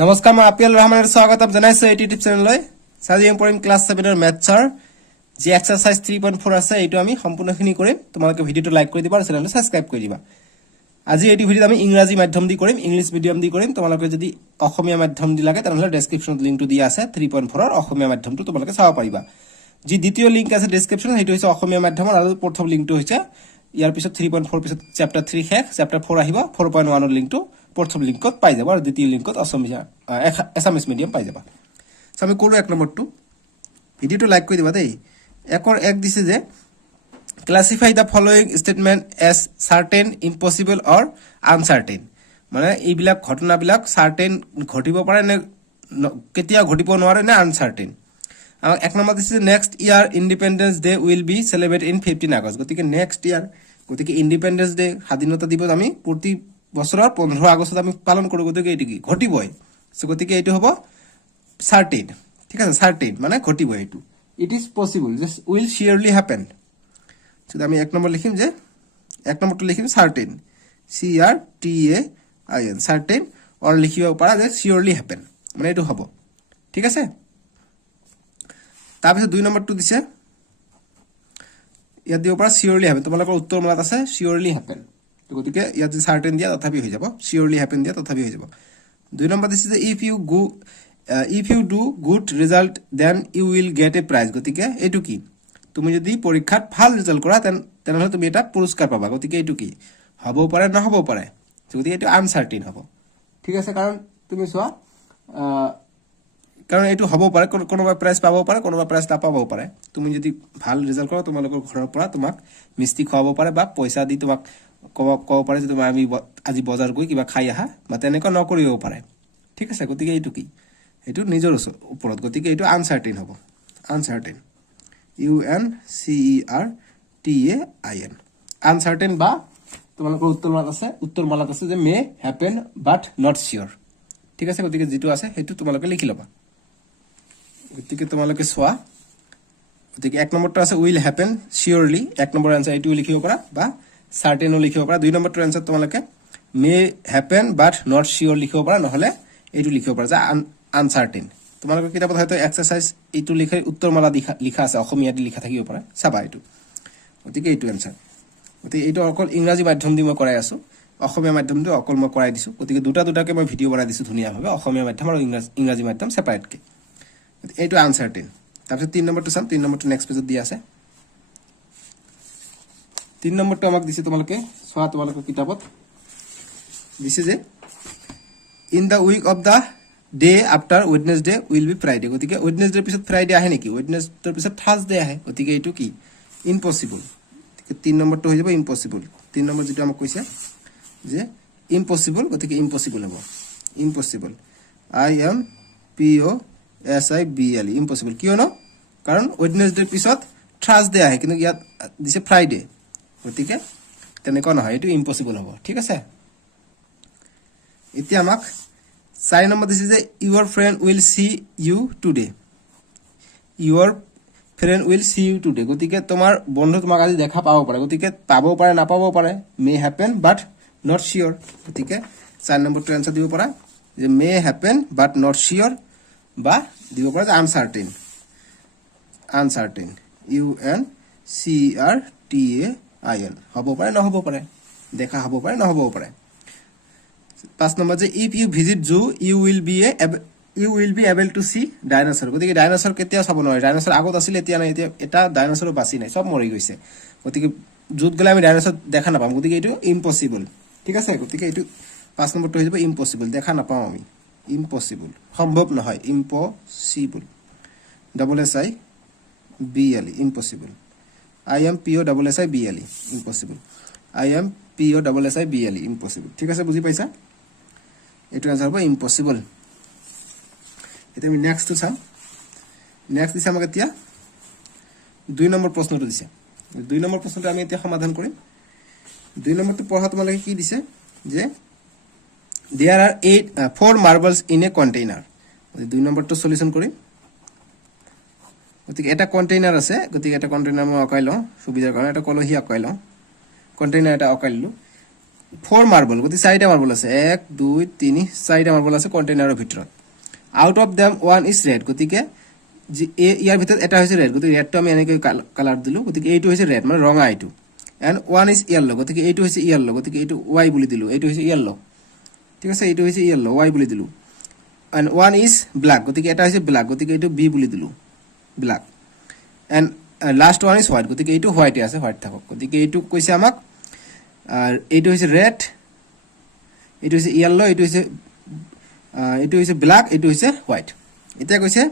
নমস্কাৰ মই আপিয়াল ৰহমানৰ স্বাগতম জনাইছো এই ইউটিউব চেনেললৈ আজি আমি পঢ়িম ক্লাছ 7 ৰ মেথছৰ যি এক্সাৰসাইজ 3.4 আছে এইটো আমি সম্পূৰ্ণখিনি কৰিম তোমালোকে ভিডিওটো লাইক কৰি দিবা আৰু চেনেলটো সাবস্ক্ৰাইব কৰি দিবা আজি এই ভিডিওত আমি ইংৰাজী মাধ্যম দি কৰিম ইংলিশ মিডিয়াম দি কৰিম তোমালোকে যদি অসমীয়া মাধ্যম দি লাগে তেনেহলে ডেসক্ৰিপচনত লিংকটো দিয়া আছে 3.4 ৰ অসমীয়া মাধ্যমটো তোমালোকে চাব পাৰিবা যি দ্বিতীয় লিংক আছে ডেসক্ৰিপচনত সেইটো হৈছে অসমীয়া মাধ্যমৰ আৰু প্ৰথম লিংকটো হৈছে ইয়াৰ পিছত 3.4 পিছত চ্যাপ্টাৰ 3 শেষ চ্যাপ্টাৰ 4 আহিব 4.1 ৰ লিংকটো প্ৰথম লিংকত পাই যাব আৰু দ্বিতীয় লিংকত অসমীয়া এছামিছ মিডিয়াম পাই যাবা সো আমি কৰো এক নম্বৰটো ভিডিওটো লাইক কৰি দিবা দেই একৰ এক দিছে যে classify the following statement as certain impossible or uncertain মানে এইবিলাক ঘটনাবিলাক সাৰ্টেন ঘটিব পাৰে নে কেতিয়া ঘটিব নোৱাৰে নে আনসাৰ্টেন এক নম্বৰ দিছে next year Independence Day will be celebrate in 15 August গতিকে নেক্সট ইয়াৰ গতিকে ইন্ডিপেন্ডেন্স ডে স্বাধীনতা দিৱস আমি প্ৰতি বছৰৰ 15 আগষ্টত আমি পালন কৰো গতিকে এটো কি ঘটিবই সো গতিকে এটো হ'ব সার্টেন ঠিক আছে সার্টেন মানে ঘটিবই এটো it is possible just will surely happen so আমি এক নম্বৰ লিখিম যে এক নম্বৰটো লিখিম certain C R T A I N certain or লিখিব পাৰা যে শিওৰলি হ্যাপেন মানে এটো হ'ব ঠিক আছে তাৰপিছত দুই নম্বৰটো দিছে ইয়াত দিব পাৰা শিওৰলি হ্যাপেন তোমালোকৰ উত্তৰ মালাত আছে শিওরলি হ্যাপেন গতিকে ইয়াত যদি সার্টেন দিয়া তথাপি হৈ যাব শিওরলি হ্যাপেন দিয়া তথাপি হৈ যাব দুই নম্বৰ দিছে যে if you do good result then you will get a prize গতিকে এটো কি তুমি যদি পৰীক্ষাত ভাল ৰিজাল্ট কৰা তেনেহলে তুমি এটা পুৰস্কাৰ পাবা গতিকে এটো কি হ'ব পাৰে নহব পাৰে গতিকে এটো আনসাৰ্টেন হ'ব ঠিক আছে কাৰণ তুমি চোৱা কাৰণ এটো হ'ব পাৰে কোনোবা প্ৰাইজ পাব পাৰে কোনোবা প্ৰাইজ নাপাব পাৰে তুমি যদি ভাল ৰিজাল্ট কৰা তোমালোকৰ ঘৰৰ পৰা তোমাক মিষ্টি খুৱাব পাৰে বা পইচা দি তোমাক কব পাৰে যে তুমি আমি আজি বজাৰ গৈ কিবা খাই আহা বা তেনেকুৱা নকৰিব পাৰে ঠিক আছে গতিকে এটো কি এটো নিজৰ ওপৰত গতিকে এটো আনসাৰ্টেন হ'ব uncertain U N C E R T A I N uncertain বা তোমালোকৰ উত্তৰমালাত আছে যে may happen but not sure ঠিক আছে গতিকে যেটো আছে হেতু তোমালোকে লিখি লবা গতিকে তোমালোকে চোৱা গতিকে এক নম্বৰটো আছে উইল হ্যাপেন শিওৰলি এক নম্বৰ আনসাৰ এটো লিখিব পাৰা বা সাৰ্টেনও লিখিব পাৰা দুই নম্বৰটো আনসাৰ তোমালোকে মে হ্যাপেন বাট নট শিওৰ লিখিব পাৰা নহলে এটো লিখিব পাৰা যে আনসাৰ্টেন তোমালোকৰ কিতাপত হয়তো এক্সাৰসাইজ এটো লিখাই উত্তৰমালা লিখা আছে অসমীয়াত লিখা থাকিব পাৰা চাবা এটো গতিকে এটো আনসাৰ গতিকে এটো অকল ইংৰাজী মাধ্যম দি মই কৰাই আছো অসমীয়া মাধ্যমটো অকল মই কৰাই দিছো গতিকে দুটাকে মই ভিডিও বনাই দিছো ধুনিয়াভাৱে অসমীয়া মাধ্যম আৰু ইংৰাজী মাধ্যম সেপাৰেট কে এটো আনসাৰ্টেন তাৰপিছত 3 নম্বৰটো চাম 3 নম্বৰটো নেক্সট পেজত দিয়া আছে 3 নম্বৰটো আমাক দিছে তোমালোকে চোৱা তোমালোকৰ কিতাপত দিছে যে in the week of the day after Wednesday will be Friday গতিকে ওয়েডনেসডে পিছত ফ্রাইডে আহে নেকি ওয়েডনেসডেৰ পিছত থাৰ্সডে আহে গতিকে এটো কি ইম্পসিবল গতিকে 3 নম্বৰটো হৈ যাব ইম্পসিবল 3 নম্বৰ যেটো আমাক কৈছে যে ইম্পসিবল গতিকে ইম্পসিবল হ'ব ইম্পসিবল আই এম পি ও এস আই বি এল ইম্পসিবল কিয় ন কাৰণ ওয়েডনেসডেৰ পিছত থাৰ্সডে আহে কিন্তু ইয়াত দিছে ফ্ৰাইডে গতিকে তেনেকুৱা নহয় এটো ইম্পসিবল হ'ব ঠিক আছে এতিয়া আমাক 4 নম্বৰ দিছে যে your friend will see you today your friend will see you today গতিকে তোমাৰ বন্ধু তোমাক আজি দেখা পাব পাৰে গতিকে পাব পাৰে নাপাব পাৰে may happen but not sure গতিকে 4 নম্বৰটো আনসাৰ দিব পাৰা যে may happen but not sure বা দিব পাৰা যে uncertain u n c r t a i n হ'ব পাৰে নহব পাৰে দেখা হ'ব পাৰে নহব পাৰে 5 নম্বৰ যে if you visit zoo you will be able to see dinosaur গতিকে ডাইনোসর কেতিয়া চাব নোৱাৰে ডাইনোসৰ আগত আছিল এতিয়া নাই এতিয়া এটা ডাইনোসৰ বাছি নাই সব মৰি গৈছে গতিকে জুত গলে আমি ডাইনোসর দেখা নাপাম গতিকে এটো ইম্পসিবল ঠিক আছে গতিকে এটো 5 নম্বৰটো হৈ যাব ইম্পসিবল দেখা নাপাম আমি ইম্পসিবল সম্ভৱ নহয় impossible double S I B L impossible I M P O double S I B L impossible I M P O double S I B L impossible ঠিক আছে বুজি পাইছা এটো আনসার হ'ব ইম্পসিবল এটা আমি নেক্সট তো চাম নেক্সট দিছে আমাক এতিয়া 2 নম্বৰ প্ৰশ্নটো দিছে 2 নম্বৰ প্ৰশ্নটো আমি এতিয়া সমাধান কৰিম 2 নম্বৰটো পঢ়া তোমালোকে কি দিছে যে there are 4 marbles in a container 2 নম্বৰটো সলিউশন কৰিম গতিকে এটা কন্টেইনাৰ আছে গতিকে এটা কন্টেইনাৰ মই অকাই লওঁ সুবিধাৰ কাৰণে এটা কলহি অকাই লওঁ কন্টেইনাৰ এটা অকাই ললো 4 মাৰ্বল গতি 4টা মাৰ্বল আছে 1 2 3 4টা মাৰ্বল আছে কন্টেইনাৰৰ ভিতৰত out of them one is red গতিকে ইয়াৰ ভিতৰত এটা হৈছে ৰেড গতিকে ৰেডটো আমি এনেকৈ কালাৰ দিলো গতিকে এইটো হৈছে ৰেড মানে ৰঙা এইটো এন্ড one is yellow গতিকে এইটো হৈছে yellow গতিকে এইটো y বুলি দিলো এইটো হৈছে yellow ঠিক আছে এইটো হৈছে yellow y বুলি দিলো and one is black গতিকে এটা হৈছে black গতিকে এইটো b বুলি দিলো black and last one is white গতিকে এইটো হোয়াইট আছে হোয়াইট থাকক গতিকে এইটো কৈছে আমাক আর এইটো হৈছে রেড এইটো হৈছে ইয়েলো এইটো হৈছে ব্ল্যাক এইটো হৈছে হোয়াইট এটা কৈছে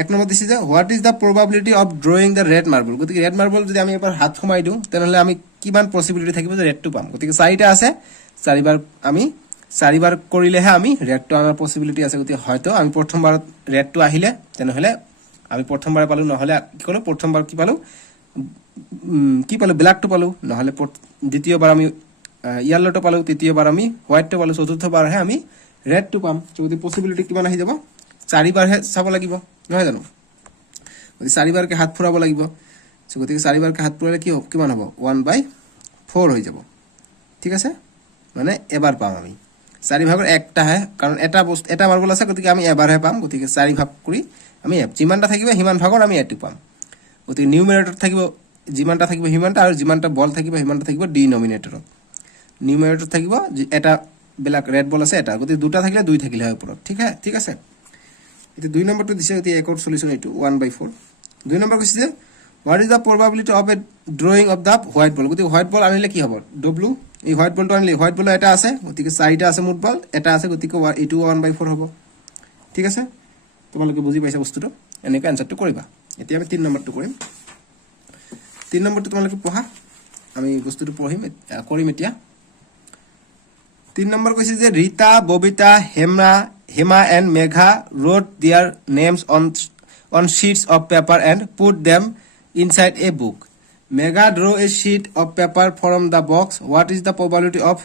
এক নম্বৰ দিছে যে what is the probability of drawing the red marble গতিকে ৰেড মাৰ্বল যদি আমি এবাৰ হাত সোমাই দিও তেনহলে আমি কিমান পসিবিলিটি থাকিব যে ৰেডটো পাম গতিকে 4টা আছে 4 বাৰ কৰিলেহে আমি ৰেডটো আনাৰ পসিবিলিটি আছে গতিকে হয়তো আমি প্ৰথমবাৰ ৰেডটো আহিলে তেনহলে আমি প্ৰথমবাৰ পালো নহলে কি কলো প্ৰথমবাৰ কি পালো ব্ল্যাকটো পালো নহলে দ্বিতীয়বাৰ আমি ইয়েলোটো পালো তৃতীয়বাৰ আমি হোয়াইটটো পালো চতুৰ্থবাৰহে আমি ৰেডটো পাম যদি পসিবিলিটি কিমান আহি যাব 4 বাৰহে চাব লাগিব নহয় জানো গতিকে 4 বাৰকে হাত ফুৰাব লাগিব গতিকে 4 বাৰকে হাত ফুৰালে কিমান হ'ব 1/4 হৈ যাব ঠিক আছে মানে এবাৰ পাম আমি 4 ভাগৰ একটা হে কাৰণ এটা মাৰ্বল আছে গতিকে আমি এবাৰহে পাম গতিকে 4 ভাগ কৰি আমি যিমানটা থাকিব হিমান ভাগৰ আমি এটো পাম গতিকে নিউমাৰেটৰ থাকিব যিমানটা থাকিব হিমানটা আৰু যিমানটা বল থাকিব হিমানটা থাকিব ডিনোমিনেটৰত নিউমাৰেটৰ থাকিব এটা ব্ল্যাক ৰেড বল আছে এটা গতিকে দুটা থাকিলে দুই থাকিলে হয় ওপৰত ঠিক আছে এটা 2 নম্বৰটো দিছে গতিকে একট সলিউশন এটো 1/4 2 নম্বৰ কৈছে যে what is the probability of a drawing of the white ball গতিকে হোয়াইট বল আনিলে কি হ'ব ডব্লিউ এই হোয়াইট বলটো আনিলে হোয়াইট বল এটা আছে গতিকে 4টা আছে মুঠ বল এটা আছে গতিকে এটো 1/4 হ'ব ঠিক আছে তোমালোকে বুজি পাইছা বস্তুটো এনেকৈ আনসারটো কৰিবা এতিয়া আমি 3 নম্বৰটো কৰিম 3 নম্বৰটো তোমালোকে পঢ়া আমি বস্তুটো কৰিম এতিয়া 3 নম্বৰ কৈছে যে Rita Babita Hema and Megha wrote their names on sheets of paper and put them inside a book. Megha drew a sheet of paper from the box. What is the probability of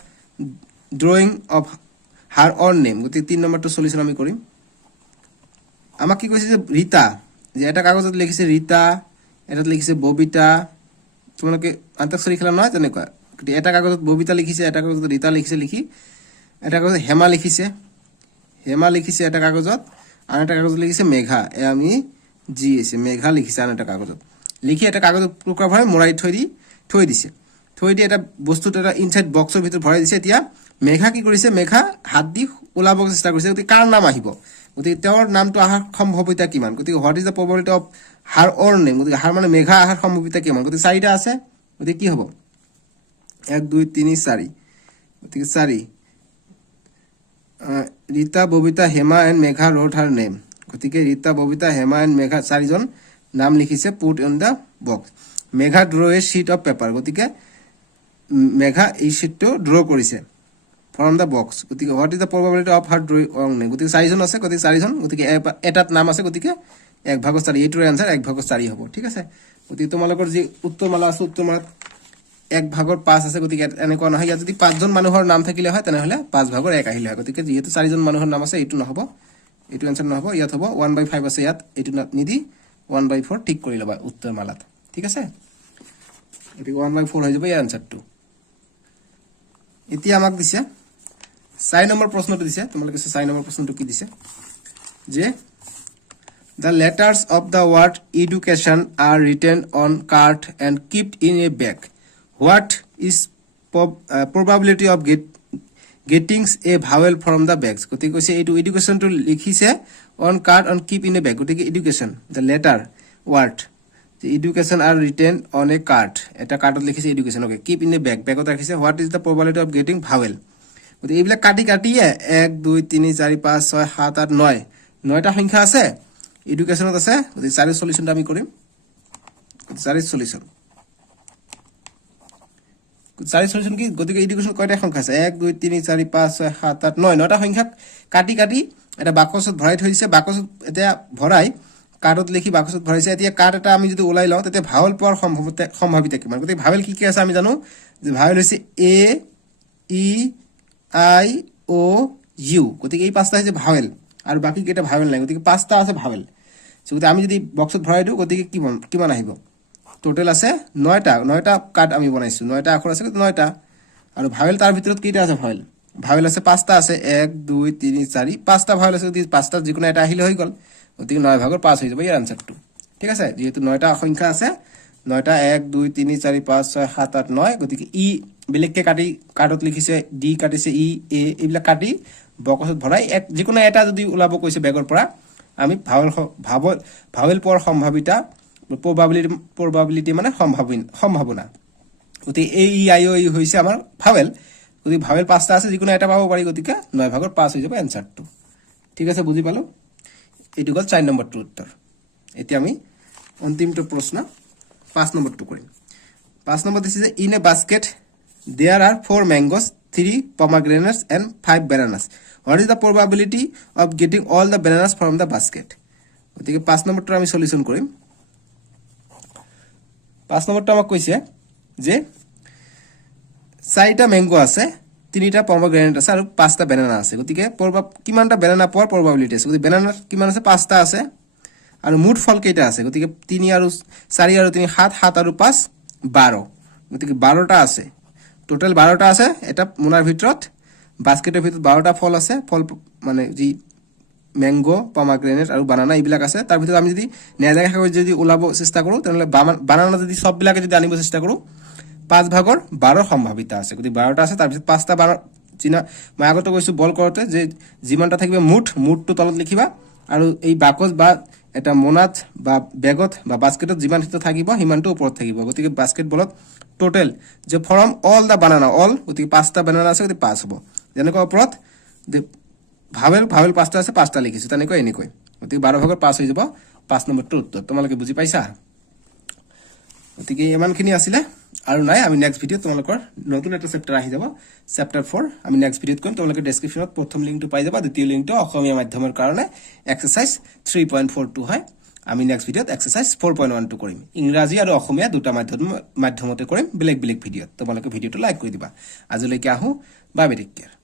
drawing of her own name? গতি 3 নম্বৰটো solution আমি কৰিম আমাক কি কৈছে যে ৰীতা যে এটা কাগজত লিখিছে ৰীতা এটাত লিখিছে ববিতা তোমালোকে আন্তঃক্ষৰী খেলা নহয় তেনেকুৱা এটা কাগজত ববিতা লিখিছে এটা কাগজত ৰীতা লিখিছে লিখি এটা কাগজত হেমা লিখিছে এটা কাগজত আর এটা কাগজত লিখিছে মেঘা আমি জি আছে মেঘা লিখিছে আর এটা কাগজত লিখি এটা কাগজত টুকুৰা ভৰাই মৰাই থৈ দিছে থৈ দি এটা বস্তুটো এটা ইনসাইড বক্সৰ ভিতৰত ভৰাই দিছে এতিয়া মেঘা কি কৰিছে মেঘা হাত দি ওলাব চেষ্টা কৰিছে গতিকে কাৰ নাম আহিব গতিকে তেওঁৰ নামটো আহাৰ সম্ভাৱিতা কিমান গতিকে what is the probability of হাৰ অৰ নেম গতিকে হাৰ মানে মেঘা আহাৰ সম্ভাৱিতা কিমান গতিকে 4টা আছে গতিকে কি হ'ব 1 2 3 4 গতিকে 4 Rita Babita Hema and Megha wrote her name গতিকে ৰীতা ববিতা হেমা এন্ড মেঘা 4জন নাম লিখিছে put on the box Megha draw a sheet of paper গতিকে মেঘা এই শীটটো ড্ৰ কৰিছে from the box গতিকে what is the probability of her drawing name গতিকে 4জন আছে গতিকে 4জন গতিকে এটাত নাম আছে গতিকে 1/4 এইটোৰ আনসাৰ 1/4 হ'ব ঠিক আছে গতিকে তোমালোকৰ যি উত্তৰমালা আছে উত্তৰমালাত 1/5 আছে গতিকে এনেকুৱা নহয় ইয়াত যদি 5জন মানুহৰ নাম থাকিলে হয় তেনেহলে 5/1 আহিলে হয় গতিকে যেহেতু 4জন মানুহৰ নাম আছে এইটো নহব এইটো আনসাৰ নহব ইয়াত হ'ব 1/5 আছে ইয়াত এইটো নিদি 1/4 ঠিক কৰি লবা উত্তৰমালাত ঠিক আছে গতিকে 1/4 হৈ যাব এই আনসাৰটো এতিয়া আমাক দিছে 4 নম্বৰ প্ৰশ্নটো দিছে তোমালোকে 4 নম্বৰ প্ৰশ্নটো কি দিছে যে the letters of the word education are written on card and kept in a bag what is probability of getting a vowel from the bags গতিকে কৈছে এইটো এডুকেশন টো লিখিছে on card and keep in a bag গতিকে education the letter word the education are written on a card এটা কাৰ্ডত লিখিছে education okay keep in a bag বেগত ৰাখিছে what is the probability of getting vowel গতিকে এইবিলাক কাটি 1 2 3 4 5 6 7 8 9 9টা সংখ্যা আছে এডুকেশনত আছে গতিকে 4 সলিউশনটা আমি কৰিম 4 সলিউশন কি গতিকে এডুকেশন কয়টা সংখ্যা আছে 1 2 3 4 5 6 7 8 9 9টা সংখ্যা কাটি এটা বাকচত ভৰাই থৈ দিছে বাকচত এতিয়া ভৰাই কাৰ্ডত লিখি বাকচত ভৰাইছে এতিয়া কাৰ্ড এটা আমি যদি ওলাই লওঁ তেতিয়া ভাৱেল পোৱাৰ সম্ভাৱিতা কিমান গতিকে ভাৱেল কি আছে আমি জানো যে ভাৱেল হৈছে এ ই আই ও ইউ গতিকে এই পাঁচটা হৈছে ভাৱেল আৰু বাকি কেইটা ভাৱেল নাই গতিকে পাঁচটা আছে ভাৱেল গতিকে আমি যদি বক্সত ভৰাই দিও গতিকে কিমান আহিব টোটাল আছে 9টা কাৰ্ড আমি বনাইছো 9টা আখৰ আছে 9টা আৰু ভাৱেল তাৰ ভিতৰত কেইটা আছে ভাৱেল ভাৱেল আছে 5টা আছে 1 2 3 4 5টা ভাৱেল আছে গতিকে 5টা যিকোনো এটা আহিলে হৈ গল গতিকে 9 ভাগৰ 5 হৈ যাব ইয়াৰ আনসাৰটো ঠিক আছে যেহেতু 9টা সংখ্যা আছে 9টা 1 2 3 4 5 6 7 8 9 গতিকে ই বেলেগকে কাটি কাৰ্ডত লিখিছে ডি কাটিছে ই এ এইবিলাক কাটি বক্সত ভৰাই এক যিকোনো এটা যদি ওলাব কৈছে বেগৰ পৰা আমি ভাৱেল পোৱাৰ সম্ভাৱিতা probability মানে সম্ভাৱনা গতিকে এ ই আই ও ই হৈছে আমাৰ ভাৱেল গতিকে ভাৱেল 5টা আছে যিকোনো এটা পাব পাৰি গতিকে 9 ভাগৰ 5 হৈ যাব এনসাৰটো ঠিক আছে বুজি পালো এটো গল 4 নম্বৰটো উত্তৰ এতিয়া আমি অন্তিমটো প্ৰশ্ন 5 নম্বৰটো কৰিম 5 নম্বৰ দিছে যে in a basket there are 4 mangoes 3 pomegranates and 5 bananas what is the probability of getting all the bananas from the basket গতিকে 5 নম্বৰটো আমি সলিউশন কৰিম 5 নম্বৰটো আমাক কৈছে যে 4টা ম্যাঙ্গো আছে 3টা পমগ্ৰেনেট আছে আৰু 5টা বেনানা আছে গতিকে কিমানটা বেনানা পোৱাৰ probability আছে গতিকে বেনানা কিমান আছে 5টা আছে আৰু মুঠ ফল কেইটা আছে গতিকে 3 আৰু 4 আৰু 3 7 7 আৰু 5 12 গতিকে 12টা আছে টোটাল 12টা আছে এটা মোনাৰ ভিতৰত বাস্কেটৰ ভিতৰত 12টা ফল আছে ফল মানে যি ম্যাঙ্গো পমগ্ৰেনেট আৰু বানানা এইবিলাক আছে তাৰ ভিতৰত আমি যদি নেজাকে খাই যদি ওলাব চেষ্টা কৰো তেনলে বানানা যদি সব বিলাকে যদি আনিব চেষ্টা কৰো 5 ভাগৰ 12 সম্ভাৱিতা আছে গতি 12টা আছে তাৰ ভিতৰত 5টা 12 চিনা মই আগতে কৈছো বল কৰোতে যে যিমানটা থাকিবে মুঠটো তলত লিখিবা আৰু এই বাকচ বা এটা মোনাত বা বেগত বা বাস্কেটত যিমান হিত থাকিব হিমানটো ওপৰত থাকিব গতিকে বাস্কেট বলত টোটাল যে from all the banana all গতিকে 5টা বানানা আছে গতিকে 5 হ'ব যেনেকৈ ওপৰত ভাৱেল 5টা আছে 5টা লিখিছো তেনেকৈ এনেকৈ গতিকে 12 ভাগৰ 5 হৈ যাব 5 নম্বৰটো উত্তৰ তোমালোকে বুজি পাইছা গতিকে ইমানখিনি আছিল আৰু নাই আমি নেক্সট ভিডিও তোমালোকৰ নতুন এটা চেপ্টাৰ আহি যাব চেপ্টাৰ 4 আমি নেক্সট ভিডিওত কৰিম তোমালোকে ডেসক্ৰিপচনত প্ৰথম লিংকটো পাই যাবা দ্বিতীয় লিংকটো অসমীয়া মাধ্যমৰ কাৰণে এক্সাৰসাইজ 3.42 হয় আমি নেক্সট ভিডিওত এক্সাৰসাইজ 4.12 কৰিম ইংৰাজী আৰু অসমীয়া দুটা মাধ্যমতে কৰিম বেলেগ বেলেগ ভিডিওত তোমালোকে ভিডিওটো লাইক কৰি দিবা আজিলৈকে আহো বাই বাই টেক কেয়াৰ